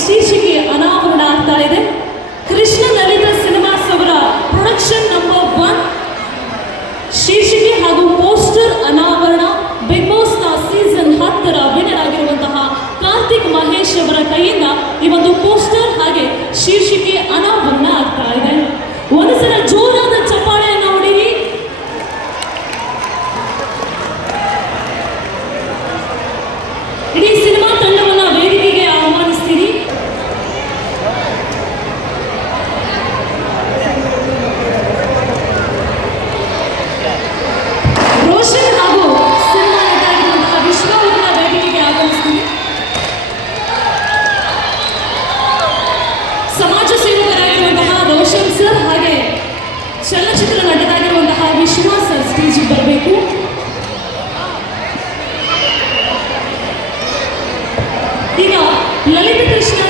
ಶೀರ್ಷಿಕೆ ಅನಾವರಣ ಆಗ್ತಾ ಇದೆ ಕೃಷ್ಣ ಲಲಿತ ಸಿನಿಮಾಸ್ ಅವರ ಪ್ರೊಡಕ್ಷನ್ ನಂಬರ್ ಒನ್ ಶೀರ್ಷಿಕೆ ಹಾಗೂ ಪೋಸ್ಟರ್ ಅನಾವರಣ. ಬಿಗ್ ಬಾಸ್ನ ಸೀಸನ್ ಹತ್ತರ ವಿನರ್ ಆಗಿರುವಂತಹ ಕಾರ್ತಿಕ್ ಮಹೇಶ್ ಅವರ ಕೈಯಿಂದ ಈ ಒಂದು ಪೋಸ್ಟರ್ ಹಾಗೆ ಶೀರ್ಷಿಕೆ ಅನಾವರಣ ಆಗ್ತಾ ಇದೆ ಒಂದು ಸಲ ಜೋರಾದ ಚಪ್ಪಾಳೆಯನ್ನ ಹೊಡೀರಿ. ಇಡೀ ಈಗ ಲಲಿತ ಕೃಷ್ಣ